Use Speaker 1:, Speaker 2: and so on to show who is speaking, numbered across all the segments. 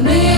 Speaker 1: Amen.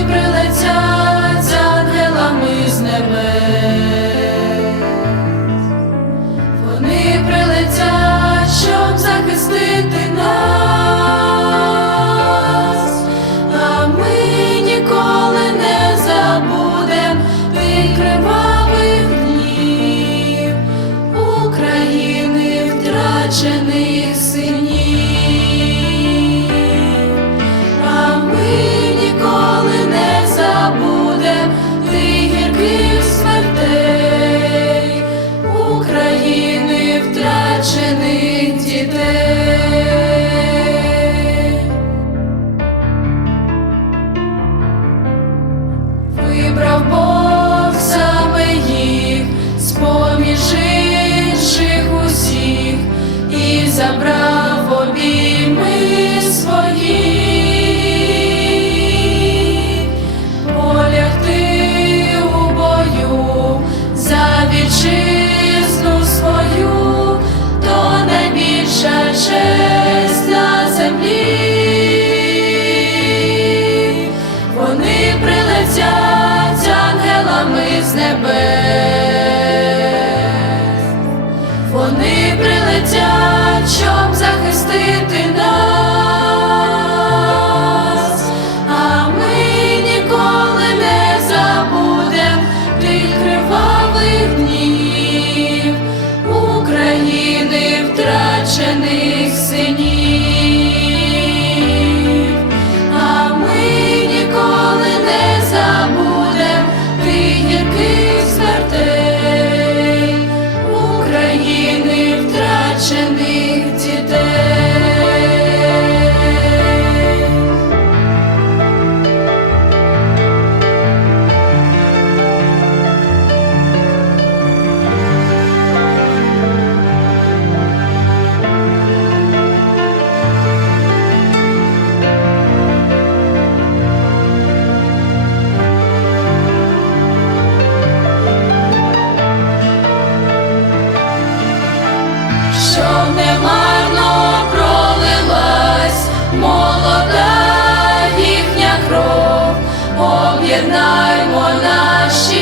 Speaker 1: вибрав Бог саме їх, з поміж інших усіх і забрав обід. 也奈我那心。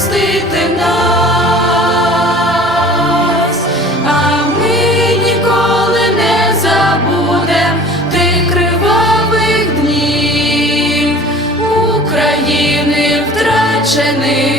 Speaker 1: захистити нас, а ми ніколи не забудем тих кривавих днів України втрачених.